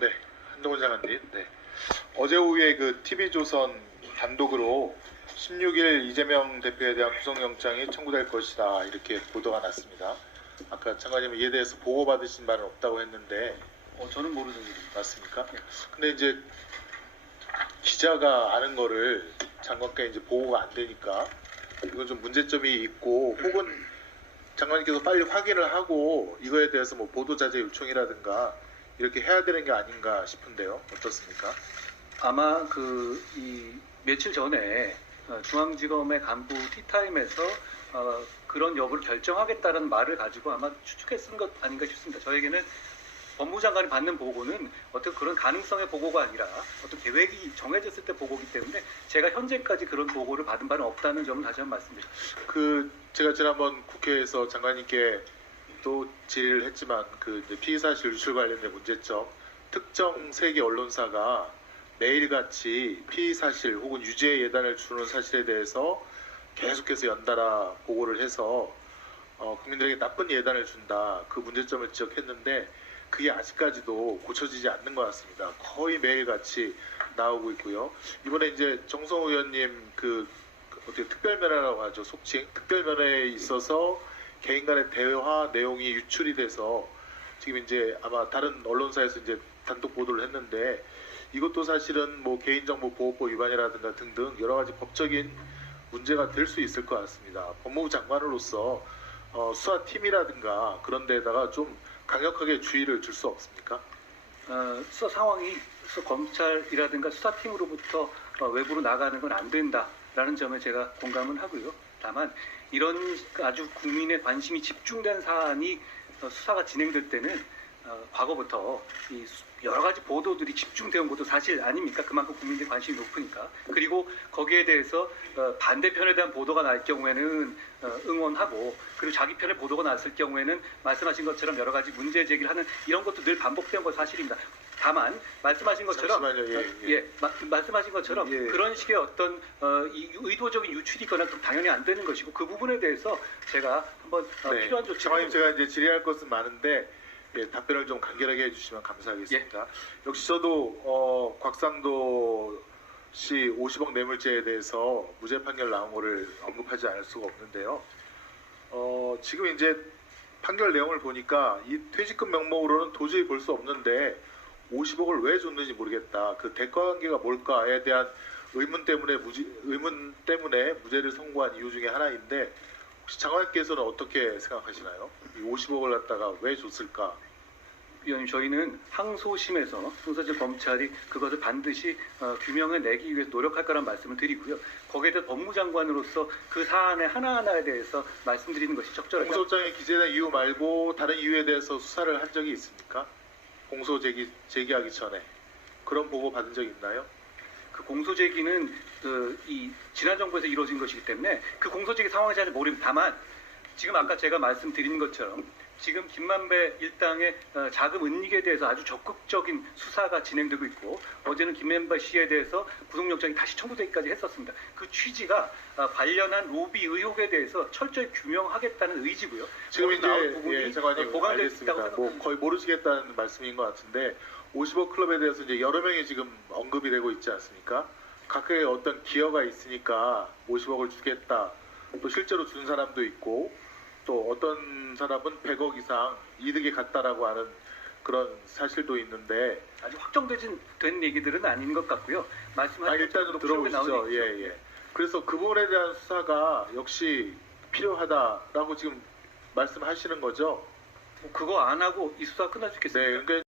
네, 한동훈 장관님. 네. 어제 오후에 그 TV조선 단독으로 16일 이재명 대표에 대한 구속영장이 청구될 것이다 이렇게 보도가 났습니다. 아까 장관님은 이에 대해서 보고받으신 바는 없다고 했는데 저는 모르는 일입니다. 맞습니까? 예. 근데 이제 기자가 아는 거를 장관께 이제 보고가 안 되니까 이건 좀 문제점이 있고 혹은 장관님께서 빨리 확인을 하고 이거에 대해서 뭐 보도자재 요청이라든가 이렇게 해야 되는 게 아닌가 싶은데요. 어떻습니까? 아마 이 며칠 전에 중앙지검의 간부 티타임에서 그런 여부를 결정하겠다는 말을 가지고 아마 추측했은 것 아닌가 싶습니다. 저에게는 법무장관이 받는 보고는 어떤 그런 가능성의 보고가 아니라 어떤 계획이 정해졌을 때 보고이기 때문에 제가 현재까지 그런 보고를 받은 바는 없다는 점을 다시 한번 말씀드립니다. 제가 지난번 국회에서 장관님께 또 질의를 했지만 이제 피의사실 유출 관련된 문제점, 특정 세계 언론사가 매일같이 피의사실 혹은 유죄 예단을 주는 사실에 대해서 계속해서 연달아 보고를 해서 국민들에게 나쁜 예단을 준다, 그 문제점을 지적했는데 그게 아직까지도 고쳐지지 않는 것 같습니다. 거의 매일같이 나오고 있고요. 이번에 이제 정성호 의원님 어떻게 특별면회라고 하죠, 속칭 특별면회에 있어서 개인 간의 대화 내용이 유출이 돼서 지금 이제 아마 다른 언론사에서 이제 단독 보도를 했는데 이것도 사실은 뭐 개인정보보호법 위반이라든가 등등 여러 가지 법적인 문제가 될 수 있을 것 같습니다. 법무부 장관으로서 수사팀이라든가 그런 데다가 좀 강력하게 주의를 줄 수 없습니까? 수사 상황이 검찰이라든가 수사팀으로부터 외부로 나가는 건 안 된다라는 점에 제가 공감은 하고요. 다만 이런 아주 국민의 관심이 집중된 사안이 수사가 진행될 때는 과거부터 이 여러 가지 보도들이 집중되어 온 것도 사실 아닙니까? 그만큼 국민들의 관심이 높으니까. 그리고 거기에 대해서 반대편에 대한 보도가 날 경우에는 응원하고, 그리고 자기 편의 보도가 났을 경우에는 말씀하신 것처럼 여러 가지 문제 제기를 하는 이런 것도 늘 반복된 건 사실입니다. 다만 말씀하신 것처럼 말씀하신 것처럼 그런 식의 어떤 이 의도적인 유출이 있거나 그럼 당연히 안 되는 것이고, 그 부분에 대해서 제가 한번 필요한 조치. 장관님, 제가 이제 질의할 것은 많은데 답변을 좀 간결하게 해주시면 감사하겠습니다. 역시 저도 곽상도 씨 50억 뇌물죄에 대해서 무죄 판결 나온 거를 언급하지 않을 수가 없는데요. 지금 이제 판결 내용을 보니까 이 퇴직금 명목으로는 도저히 볼 수 없는데 50억을 왜 줬는지 모르겠다. 그 대가관계가 뭘까에 대한 의문 때문에 무죄를 선고한 이유 중에 하나인데, 혹시 장관님께서는 어떻게 생각하시나요? 이 50억을 갖다가 왜 줬을까? 위원님, 저희는 항소심에서 형사적 검찰이 그것을 반드시 규명해 내기 위해서 노력할 거란 말씀을 드리고요. 거기에 대해서 법무장관으로서 그 사안의 하나하나에 대해서 말씀드리는 것이 적절합니다. 공소장에 기재된 이유 말고 다른 이유에 대해서 수사를 한 적이 있습니까? 공소 제기하기 전에 그런 보고 받은 적 있나요? 그 공소 제기는 이 지난 정부에서 이루어진 것이기 때문에 그 공소 제기 상황이 잘 모릅니다. 다만 지금 아까 제가 말씀드린 것처럼 지금 김만배 일당의 자금 은닉에 대해서 아주 적극적인 수사가 진행되고 있고, 어제는 김만배 씨에 대해서 구속영장이 다시 청구되기까지 했었습니다. 그 취지가 관련한 로비 의혹에 대해서 철저히 규명하겠다는 의지고요. 지금 이제 장관님 보강되어 있다고 알겠습니다. 뭐 거의 모르시겠다는 말씀인 것 같은데 50억 클럽에 대해서 이제 여러 명이 지금 언급이 되고 있지 않습니까? 각각의 어떤 기여가 있으니까 50억을 주겠다. 또 실제로 준 사람도 있고, 또 어떤 사람은 100억 이상 이득이 갔다라고 하는 그런 사실도 있는데 아직 확정된 얘기들은 아닌 것 같고요. 말씀하신 일단 좀 들어보시죠. 그래서 그 부분에 대한 수사가 역시 필요하다라고 지금 말씀하시는 거죠? 그거 안 하고 이 수사 끝날 수 있겠습니까? 네, 그러니까